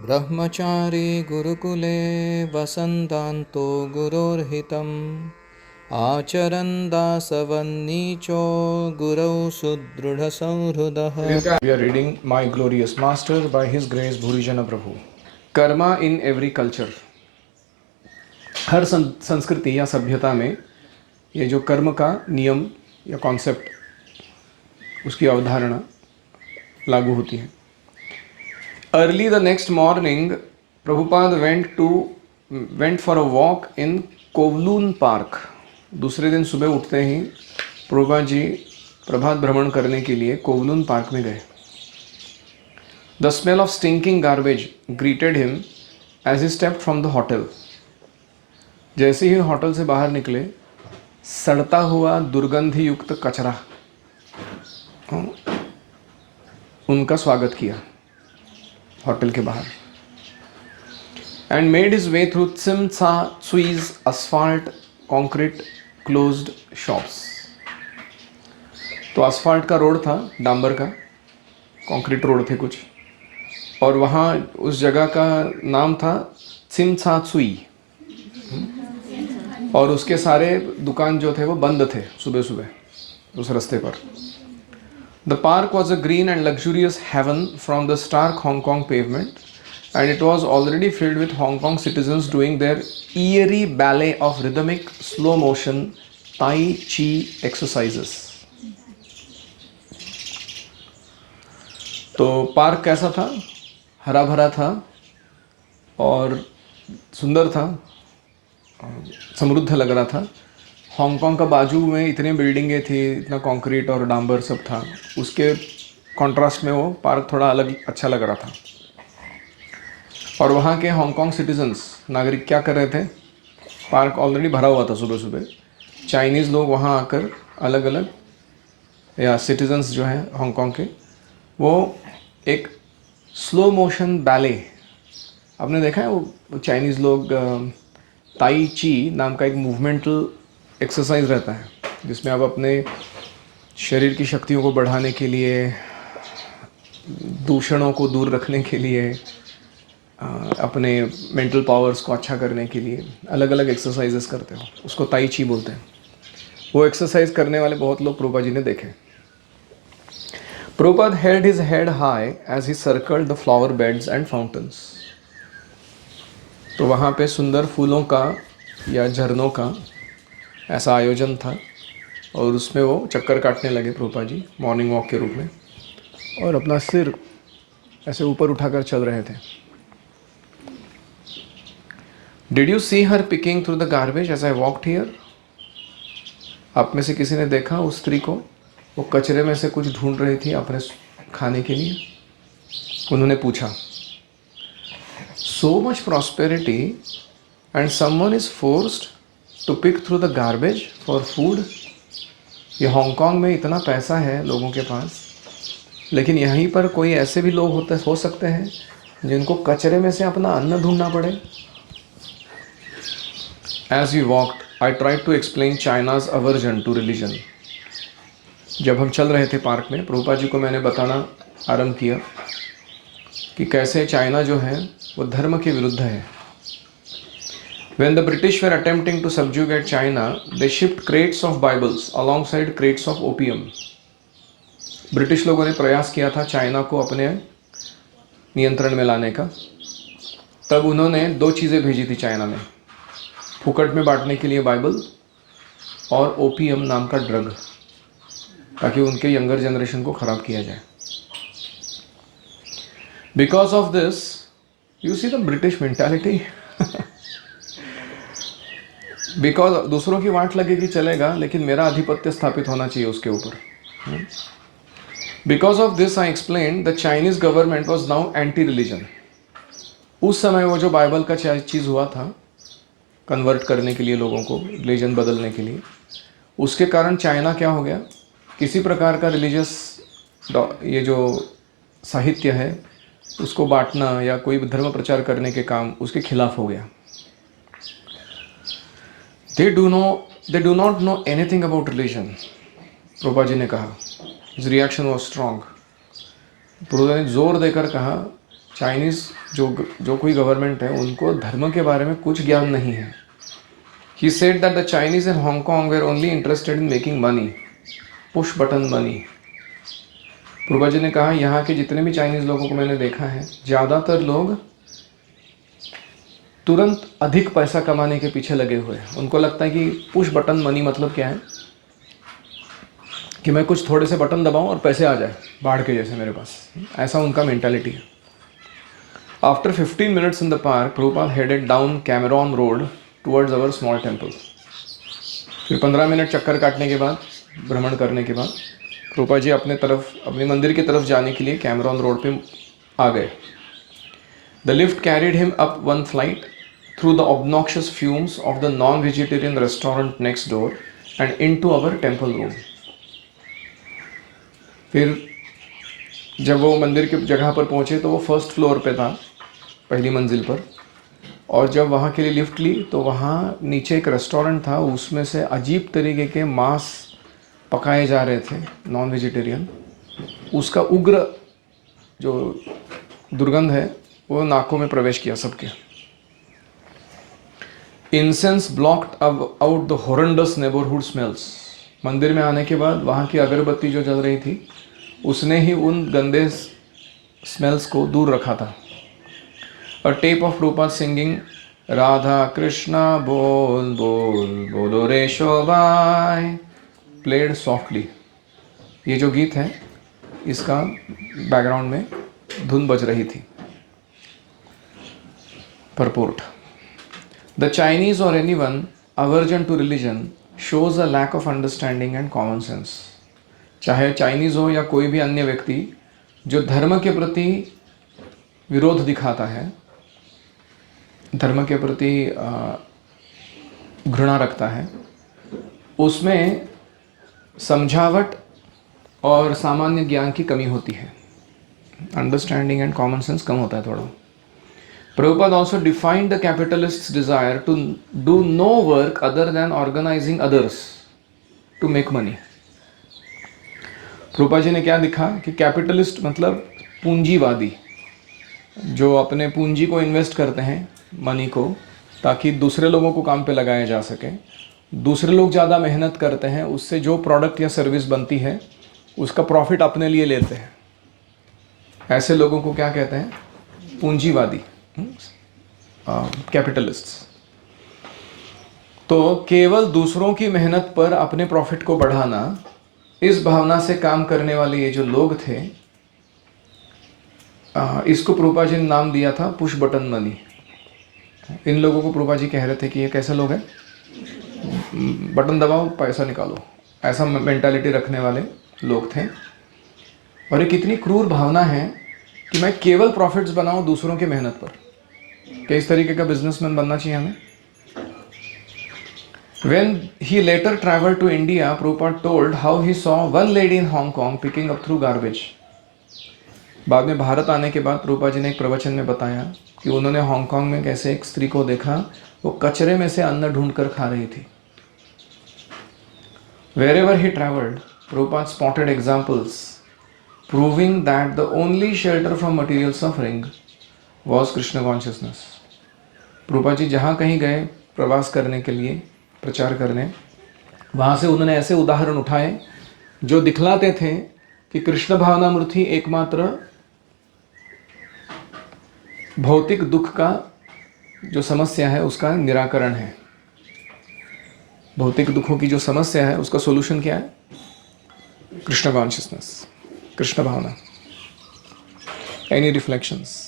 ब्रह्मचारी गुरुकुले वसन्तान्तो गुरोर्हितम् आचरन् दासवन्नीचो गुरौ सुदृढसंहृदः. We are reading My Glorious Master by His Grace Bhurijana Prabhu. Karma in every culture. हर संस्कृति या सभ्यता में ये जो कर्म का नियम या कॉन्सेप्ट उसकी अवधारणा लागू होती है. Early the next morning Prabhupada went for a walk in Kowloon park. दूसरे दिन सुबह उठते ही प्रभुपाद जी प्रभात भ्रमण करने के लिए कोवलून पार्क में गए. The smell of stinking garbage greeted him as he stepped from the hotel. जैसे ही होटल से बाहर निकले सड़ता हुआ दुर्गंधि युक्त कचरा उनका स्वागत किया होटल के बाहर. And made his way through Tsim Sha Tsui's asphalt concrete closed shops. तो असफाल्ट का रोड था, डांबर का कॉन्क्रीट रोड थे कुछ, और वहाँ उस जगह का नाम था त्सिम त्सा त्सुई, और उसके सारे दुकान जो थे वो बंद थे सुबह सुबह उस रास्ते पर. The park was a green and luxurious haven from the stark Hong Kong pavement, and it was already filled with Hong Kong citizens doing their eerie ballet of rhythmic slow motion tai chi exercises. तो park कैसा था? हरा भरा था और सुंदर था, समृद्ध लग रहा था. हांगकांग का बाजू में इतने बिल्डिंगें थी, इतना कंक्रीट और डांबर सब था, उसके कंट्रास्ट में वो पार्क थोड़ा अलग अच्छा लग रहा था. और वहाँ के हांगकांग सिटीजन्स नागरिक क्या कर रहे थे? पार्क ऑलरेडी भरा हुआ था सुबह सुबह. चाइनीज़ लोग वहाँ आकर अलग अलग, या सिटीजन्स जो हैं हांगकांग के, वो एक स्लो मोशन बैले, आपने देखा है वो चाइनीज़ लोग ताई ची नाम का एक मूवमेंटल एक्सरसाइज रहता है जिसमें आप अपने शरीर की शक्तियों को बढ़ाने के लिए, दूषणों को दूर रखने के लिए, अपने मेंटल पावर्स को अच्छा करने के लिए अलग अलग एक्सरसाइजेस करते हो. उसको ताई ची बोलते हैं. वो एक्सरसाइज करने वाले बहुत लोग प्रभुपाद जी ने देखे. Prabhupada held his head high as he circled the flower beds and fountains. तो वहाँ पे सुंदर फूलों का या झरनों का ऐसा आयोजन था, और उसमें वो चक्कर काटने लगे प्रभुपाद जी मॉर्निंग वॉक के रूप में, और अपना सिर ऐसे ऊपर उठाकर चल रहे थे. Did you see her picking through the garbage as I walked here. आप में से किसी ने देखा उस स्त्री को? वो कचरे में से कुछ ढूंढ रही थी अपने खाने के लिए. उन्होंने पूछा. So much prosperity and someone is forced to pick through the garbage for food. ये हांगकांग में इतना पैसा है लोगों के पास, लेकिन यहीं पर कोई ऐसे भी लोग हो सकते हैं जिनको कचरे में से अपना अन्न ढूंढना पड़े. As we walked I tried to explain China's aversion to religion. जब हम चल रहे थे पार्क में, प्रभुपाद जी को मैंने बताना आरंभ किया कि कैसे चाइना जो है वो धर्म के विरुद्ध है. When the British were attempting to subjugate China, they shipped crates of Bibles alongside crates of opium. British लोगों ने प्रयास किया था चाइना को अपने नियंत्रण में लाने का. तब उन्होंने दो चीज़ें भेजी थी चाइना में, फुकट में बांटने के लिए बाइबल और ओपियम नाम का ड्रग, ताकि उनके यंगर जनरेशन को ख़राब किया जाए. Because of this you see the British mentality. Because दूसरों की वाट लगेगी चलेगा, लेकिन मेरा आधिपत्य स्थापित होना चाहिए उसके ऊपर. Because of this I explain the Chinese government was now anti religion. उस समय वो जो बाइबल का चीज़ हुआ था कन्वर्ट करने के लिए, लोगों को रिलीजन बदलने के लिए, उसके कारण चाइना क्या हो गया, किसी प्रकार का रिलीजियस ये जो साहित्य है उसको बांटना या कोई धर्म प्रचार करने के काम उसके खिलाफ हो गया. They do not know anything about religion. Prabhupada ji ने कहा. His reaction was strong. Prabhupada ने जोर देकर कहा, चाइनीज़ जो कोई गवर्नमेंट है उनको धर्म के बारे में कुछ ज्ञान नहीं है. He said that the Chinese in Hong Kong were only interested in making money, push button money. Prabha ji ने कहा यहाँ के जितने भी चाइनीज़ लोगों को मैंने देखा है, ज़्यादातर लोग तुरंत अधिक पैसा कमाने के पीछे लगे हुए हैं. उनको लगता है कि पुश बटन मनी मतलब क्या है कि मैं कुछ थोड़े से बटन दबाऊं और पैसे आ जाए बाढ़ के जैसे मेरे पास. ऐसा उनका मेंटालिटी है. After 15 minutes in the park, Prabhupada headed down Cameron Road towards our small temple. फिर 15 मिनट चक्कर काटने के बाद, भ्रमण करने के बाद, प्रभुपाद जी अपने मंदिर की तरफ जाने के लिए कैमरॉन रोड पे आ गए. The lift carried him up one flight through the obnoxious fumes of the non-vegetarian restaurant next door and into our temple room. फिर जब वो मंदिर की जगह पर पहुँचे तो वो फर्स्ट फ्लोर पे था, पहली मंजिल पर. और जब वहाँ के लिए लिफ्ट ली तो वहाँ नीचे एक रेस्टोरेंट था, उसमें से अजीब तरीके के मांस पकाए जा रहे थे, नॉन वेजिटेरियन. उसका उग्र जो दुर्गंध है वो नाकों में प्रवेश किया सबके. Incense blocked out the horrendous neighbourhood smells. मंदिर में आने के बाद वहाँ की अगरबत्ती जो जल रही थी उसने ही उन गंदे स्मेल्स को दूर रखा था. A tape of Prabhupada singing Radha Krishna bol bol bolo re shobai played softly. ये जो गीत है इसका बैकग्राउंड में धुन बज रही थी. Purport. The Chinese or anyone aversion to religion shows a lack of understanding and common sense. चाहे चाइनीज हो या कोई भी अन्य व्यक्ति जो धर्म के प्रति विरोध दिखाता है, धर्म के प्रति घृणा रखता है, उसमें समझावट और सामान्य ज्ञान की कमी होती है. अंडरस्टैंडिंग एंड कॉमन सेंस कम होता है थोड़ा. Prabhupada also defined the capitalist's desire to do no work other than organizing others to make money. Prabhupada ji ने क्या दिखा कि कैपिटलिस्ट मतलब पूंजीवादी, जो अपने पूंजी को इन्वेस्ट करते हैं, मनी को, ताकि दूसरे लोगों को काम पे लगाया जा सके. दूसरे लोग ज़्यादा मेहनत करते हैं, उससे जो प्रोडक्ट या सर्विस बनती है उसका प्रॉफिट अपने लिए लेते हैं. ऐसे लोगों को क्या कहते हैं? पूंजीवादी, कैपिटलिस्ट्स. तो केवल दूसरों की मेहनत पर अपने प्रॉफिट को बढ़ाना, इस भावना से काम करने वाले ये जो लोग थे, इसको प्रभुपाद जी ने नाम दिया था पुश बटन मनी. इन लोगों को प्रभुपाद जी कह रहे थे कि ये कैसे लोग हैं, बटन दबाओ पैसा निकालो, ऐसा मेंटालिटी रखने वाले लोग थे. और ये कितनी क्रूर भावना है कि मैं केवल प्रॉफिट्स बनाऊं दूसरों की मेहनत पर. क्या इस तरीके का बिजनेसमैन बनना चाहिए हमें? When he later traveled to India, Prabhupada told how he saw one lady in Hong Kong picking up through garbage. बाद में भारत आने के बाद प्रभुपाद जी ने एक प्रवचन में बताया कि उन्होंने हांगकांग में कैसे एक स्त्री को देखा, वो कचरे में से अन्न ढूंढकर खा रही थी. Wherever he traveled, Prabhupada spotted examples proving that the only shelter from material suffering was Krishna consciousness. Prabhupada ji जहाँ कहीं गए प्रवास करने के लिए, प्रचार करने, वहाँ से उन्होंने ऐसे उदाहरण उठाए जो दिखलाते थे कि कृष्ण भावनामूर्ति एकमात्र भौतिक दुख का जो समस्या है उसका निराकरण है. भौतिक दुखों की जो समस्या है उसका सॉल्यूशन क्या है? कृष्ण कॉन्शियसनेस, कृष्ण भावना. Any reflections?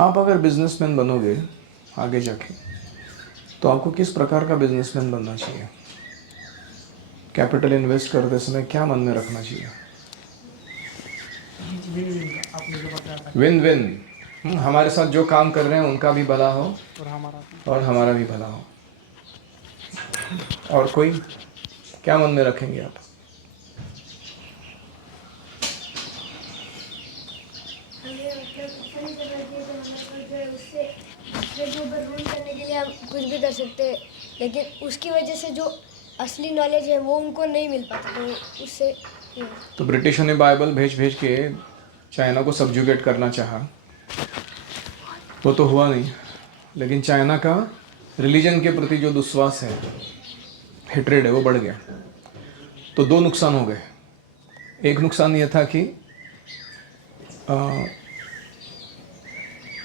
आप अगर बिजनेसमैन बनोगे आगे जाके तो आपको किस प्रकार का बिजनेसमैन बनना चाहिए? कैपिटल इन्वेस्ट करते समय क्या मन में रखना चाहिए? Win win. हमारे साथ जो काम कर रहे हैं उनका भी भला हो और हमारा भी भला हो. और कोई क्या मन में रखेंगे आप? हमें मतलब अपनी जगह की तो हमारे पास जो है उससे दूसरे के ऊपर रूल करने के लिए हम कुछ भी कर सकते हैं, लेकिन उसकी वजह से जो असली नॉलेज है वो उनको नहीं मिल पाता, तो उससे ये तो ब्रिटिशों ने बाइबल भेज भेज के चाइना को सब्जुगेट करना चाहा, वो तो हुआ नहीं। लेकिन चाइना का रिलीजन के प्रति जो दुस्वास है, हेट्रेड है, वो बढ़ गया। तो दो नुकसान हो गए। एक नुकसान ये था कि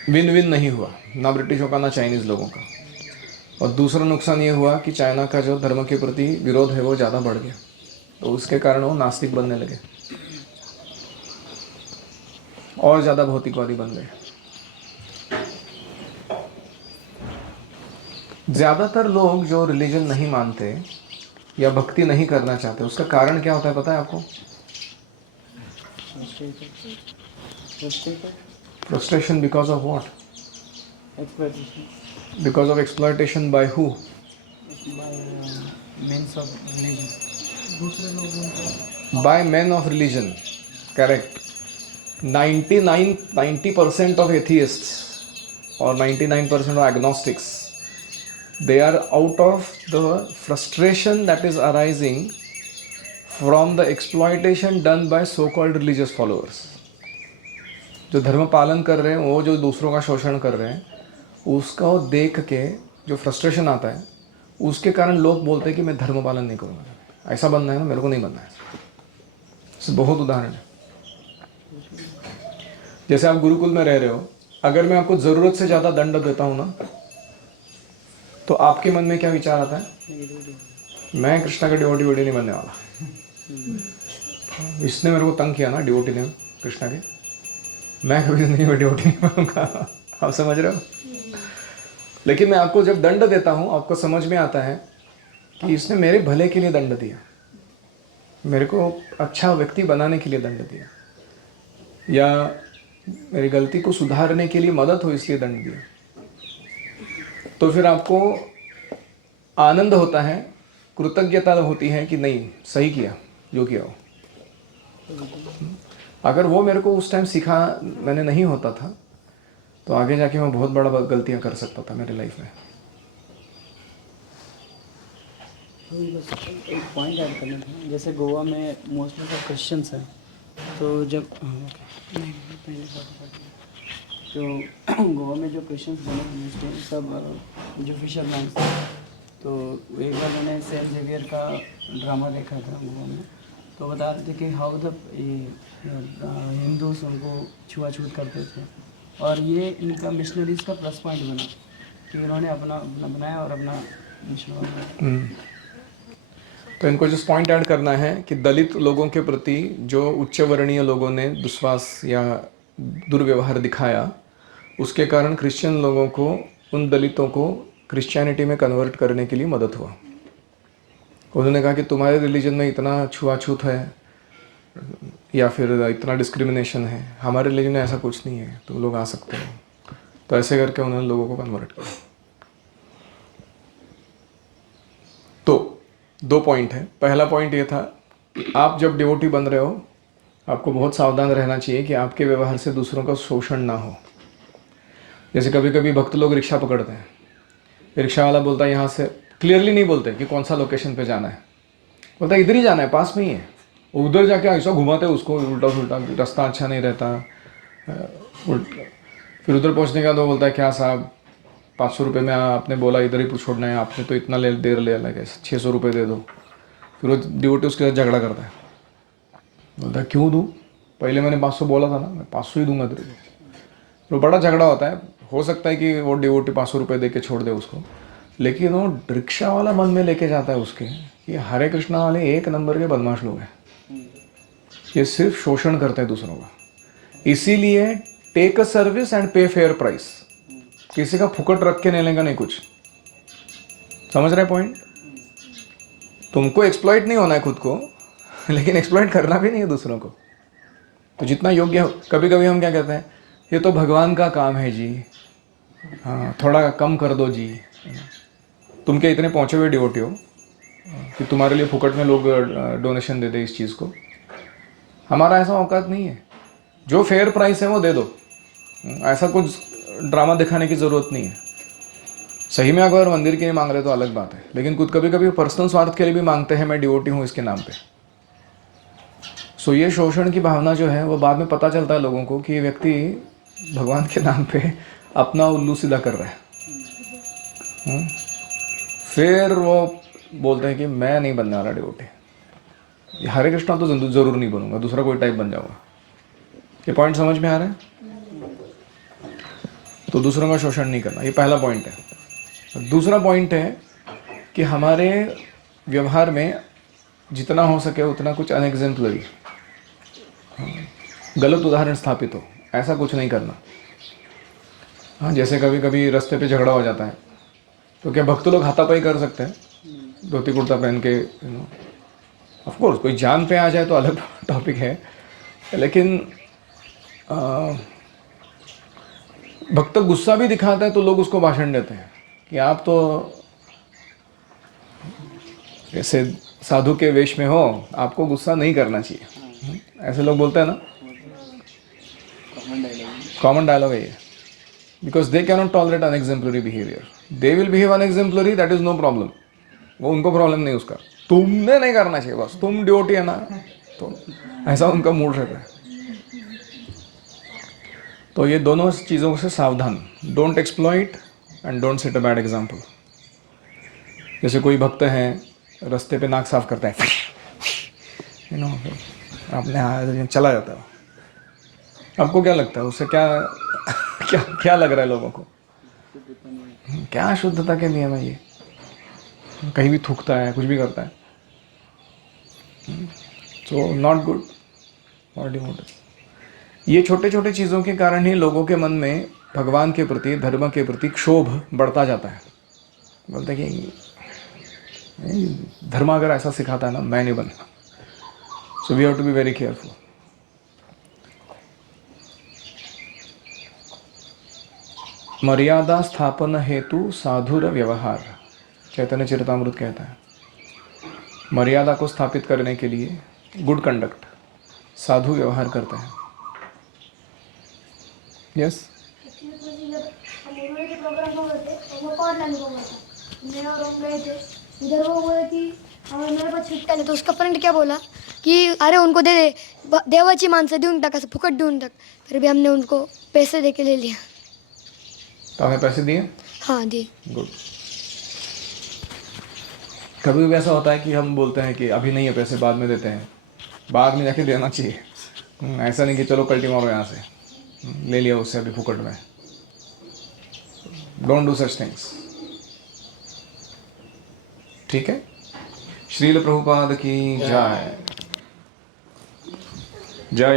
विन विन नहीं हुआ, ना ब्रिटिशों का ना चाइनीज़ लोगों का। और दूसरा नुकसान ये हुआ कि चाइना का जो धर्म के प्रति विरोध है वो ज़्यादा बढ़ गया, तो उसके कारण वो नास्तिक बनने लगे और ज़्यादा भौतिकवादी बन गए। ज़्यादातर लोग जो रिलीजन नहीं मानते या भक्ति नहीं करना चाहते, उसका कारण क्या होता है पता है आपको? Frustration. Because of what? Because of exploitation by who? By man of religion. Correct. 90% of atheists or 99% of agnostics, they are out of the frustration that is arising from the exploitation done by so-called religious followers. जो धर्म पालन कर रहे हैं, वो जो दूसरों का शोषण कर रहे हैं, उसको देख के जो फ्रस्ट्रेशन आता है, उसके कारण लोग बोलते हैं कि मैं धर्म पालन नहीं करूँगा, ऐसा बनना है ना, मेरे को नहीं बनना है। इससे बहुत उदाहरण है। जैसे आप गुरुकुल में रह रहे हो, अगर मैं आपको ज़रूरत से ज़्यादा दंड देता हूँ ना, तो आपके मन में क्या विचार आता है? मैं कृष्णा का डिवोटी नहीं बनने वाला, इसने मेरे को तंग किया ना, डिवोटी ने कृष्णा के, मैं कभी जिंदगी में डिवोटी नहीं बनूंगा। आप समझ रहे हो? लेकिन मैं आपको जब दंड देता हूँ, आपको समझ में आता है कि इसने मेरे भले के लिए दंड दिया, मेरे को अच्छा व्यक्ति बनाने के लिए दंड दिया, या मेरी गलती को सुधारने के लिए मदद हो इसलिए दंड दिया। तो फिर आपको आनंद होता है, कृतज्ञता होती है कि नहीं, सही किया जो किया हो। अगर वो मेरे को उस टाइम सीखा मैंने नहीं होता था, तो आगे जाके मैं बहुत बड़ा गलतियां कर सकता था मेरे लाइफ में। एक पॉइंट ऐड करना था, जैसे गोवा में मोस्टली सब क्रिश्चियंस हैं, तो जब तो गोवा में जो क्रिश्चियंस बने मोस्टली सब जो फिशरमैन थे, तो एक बार मैंने सेंट जेवियर का ड्रामा देखा था गोवा में, तो बता रहे थे कि हाउ द हिंदूज उनको छुआछूत करते थे, और ये इनका मिशनरीज का प्लस पॉइंट बना कि इन्होंने अपना अपना बनाया और अपना मिशन बनाया। तो इनको जिस पॉइंट ऐड करना है कि दलित लोगों के प्रति जो उच्च वर्णीय लोगों ने दुस्वास या दुर्व्यवहार दिखाया, उसके कारण क्रिश्चियन लोगों को, उन दलितों को क्रिश्चियनिटी में कन्वर्ट करने के लिए मदद हुआ। उन्होंने कहा कि तुम्हारे रिलीजन में इतना छुआछूत है या फिर इतना डिस्क्रिमिनेशन है, हमारे रिलीजन में ऐसा कुछ नहीं है, तुम लोग आ सकते हो। तो ऐसे करके उन्होंने लोगों को कन्वर्ट किया। तो 2 पॉइंट है। पहला पॉइंट ये था कि आप जब डिवोटी बन रहे हो, आपको बहुत सावधान रहना चाहिए कि आपके व्यवहार से दूसरों का शोषण ना हो। जैसे कभी कभी भक्त लोग रिक्शा पकड़ते हैं, रिक्शा वाला बोलता है यहाँ से, क्लियरली नहीं बोलते कि कौन सा लोकेशन पे जाना है, बोलता है इधर ही जाना है, पास में ही है। उधर जाके ऐसा घुमाते हैं उसको, उल्टा उल्टा, रास्ता अच्छा नहीं रहता। फिर उधर पहुँचने के बाद वो बोलता है क्या साहब 500 रुपये में आपने बोला इधर ही छोड़ना है, आपने तो इतना देर ले लगे, 600 रुपये दे दो। फिर वो डिवोटी उसके साथ झगड़ा करता है, बोलता है क्यों दूँ, पहले मैंने 500 बोला था ना, मैं 500 ही दूंगा तेरे को। तो बड़ा झगड़ा होता है। हो सकता है कि वो डिवोटी 500 रुपये दे के छोड़ दे उसको, लेकिन वो रिक्शा वाला मन में लेके जाता है उसके कि हरे कृष्णा वाले 1 नंबर के बदमाश लोग हैं, ये सिर्फ शोषण करते हैं दूसरों का। इसीलिए टेक अ सर्विस एंड पे फेयर प्राइस, किसी का फुकट रख के नहीं लेगा नहीं कुछ। समझ रहे पॉइंट? तुमको एक्सप्लॉइट नहीं होना है खुद को, लेकिन एक्सप्लॉइट करना भी नहीं है दूसरों को। तो जितना योग्य हो, कभी कभी हम क्या कहते हैं, ये तो भगवान का काम है जी, हाँ थोड़ा कम कर दो जी। तुम क्या इतने पहुँचे हुए डिवोटी हो, कि तुम्हारे लिए फुकट में लोग डोनेशन दे दे इस चीज़ को। हमारा ऐसा औकात नहीं है, जो फेयर प्राइस है वो दे दो। ऐसा कुछ ड्रामा दिखाने की ज़रूरत नहीं है। सही में अगर मंदिर के लिए मांग रहे तो अलग बात है, लेकिन कुछ कभी कभी पर्सनल स्वार्थ के लिए भी मांगते हैं, मैं डिवोटी हूँ इसके नाम पे। सो ये शोषण की भावना जो है वो बाद में पता चलता है लोगों को कि ये व्यक्ति भगवान के नाम पे अपना उल्लू सीधा कर रहा है। फिर वो बोलते हैं कि मैं नहीं बनने वाला डिवोटी, हरे कृष्णा तो जरूर नहीं बनूंगा, दूसरा कोई टाइप बन जाऊंगा। ये पॉइंट समझ में आ रहा है? तो दूसरों का शोषण नहीं करना, ये पहला पॉइंट है। दूसरा पॉइंट है कि हमारे व्यवहार में जितना हो सके उतना कुछ अनएग्जेम्पलरी, गलत उदाहरण स्थापित हो, ऐसा कुछ नहीं करना। हाँ, जैसे कभी कभी रास्ते पे झगड़ा हो जाता है तो क्या भक्त लोग हाथापाई कर सकते हैं धोती कुर्ता पहन के? ऑफ कोर्स कोई जान पे आ जाए तो अलग टॉपिक है, लेकिन भक्त गुस्सा भी दिखाता है तो लोग उसको भाषण देते हैं कि आप तो ऐसे साधु के वेश में हो, आपको गुस्सा नहीं करना चाहिए। ऐसे लोग बोलते हैं ना, कॉमन डायलॉग है ये। Because they can not tolerate unexemplary behaviour. They will behave unexemplary, that is no problem, वो उनको प्रॉब्लम नहीं उसका, तुमने नहीं करना चाहिए, बस तुम ड्यूटी है ना, तो ऐसा उनका मूड रहता है। तो ये दोनों चीज़ों से सावधान, don't exploit and don't set a bad example. जैसे कोई भक्त है रास्ते पे नाक साफ करता है, यू नो, आपने चला जाता है, आपको क्या लगता है उससे क्या क्या क्या लग रहा है लोगों को? क्या शुद्धता के नियम है ये? कहीं भी थूकता है, कुछ भी करता है, so not good for devotees. ये छोटे छोटे चीज़ों के कारण ही लोगों के मन में भगवान के प्रति, धर्म के प्रति क्षोभ बढ़ता जाता है। बोलते हैं कि धर्म अगर ऐसा सिखाता है ना, मैं नहीं बनना। So we have to be very careful. मर्यादा स्थापन हेतु साधुर व्यवहार, चैतन्य चरितामृत कहता है। मर्यादा को स्थापित करने के लिए गुड कंडक्ट, साधु व्यवहार करते हैं। यस, प्रोग्राम हो गए थे तो वो कॉर्ड लाने को बोला, मैं और हम गए थे इधर। वो बोला कि हमें मेरे पास छुट्टा नहीं, तो उसका फ्रेंड क्या बोला कि अरे उनको दे दे, देवाची माणसं देऊन टाक, असं फुकट देऊन टाक। फिर भी हमने उनको पैसे दे के ले लिया। तो हमें पैसे दिए? हाँ दी। गुड। कभी भी ऐसा होता है कि हम बोलते हैं कि अभी नहीं है पैसे, बाद में देते हैं, बाद में जाके देना चाहिए। ऐसा नहीं कि चलो कल टुमारो यहाँ से ले लिया उससे अभी फुकट में। डोंट डू सच थिंग्स, ठीक है? श्रील प्रभुपाद की जय। जय